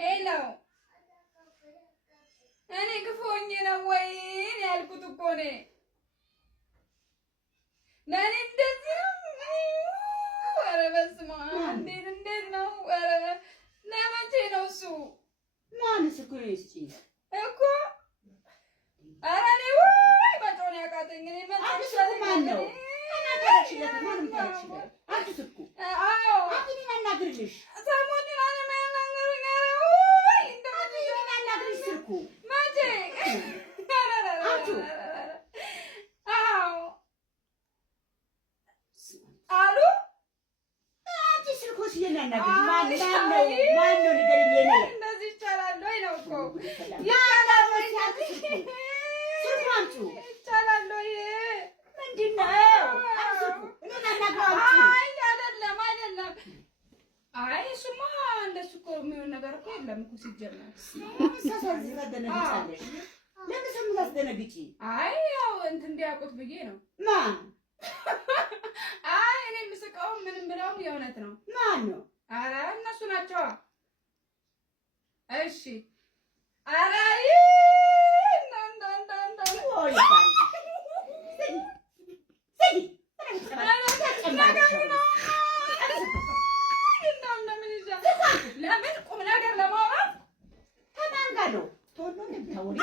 ሄሎ እኔ ክፉኝ ነው ወይ ያልኩት እኮ ነው። ለኔ እንደዚህ ኧረ በስመ አብ እንዴት ነው? ኧረ ለመቼ ነው እሱ? ማንስ እኮ እስኪ እኮ ኧረ እኔ ወይ በጣም ያቃተኝ እኔ አዲስ እኮ ማን ነው? ተናገርሽለት ማንም ታውቂው አዲስ እኮ አዎ አሁን እናናግርልሽ ሰሞኑን አለማናገሩኝ ኧረ ወይ እንደው እናናግርልሽ እኮ መቼ አንቺ አዎ አሉ አንቺ ስልኮስ የናናግርሽ ማን ነው ንገሪኝ። የኔ እንደዚህ ይቻላል ወይ ነው እኮ ይቻላል ወይ ስልኩ አምጪ ይቻላል ወይ ምንድን ነው አይ አይደለም አይ እሱማ እንደሱ እኮ የሚሆን ነገር እኮ የለም እኮ ሲጀመር ሳሳዝኝ ታደነግጫለሽ። ለምን ስም ታስደነግጪ? አይ ያው እንትን እንዲያውቁት ብዬ ነው። ማን አይ እኔ የምስቀው ምንም ብለውም የእውነት ነው። ማን ነው? ኧረ እነሱ ናቸዋ። እሺ ኧረ ለምን ቁም ነገር ለማውራት ከማን ጋር ነው? ቶሎ እንደምታወሪ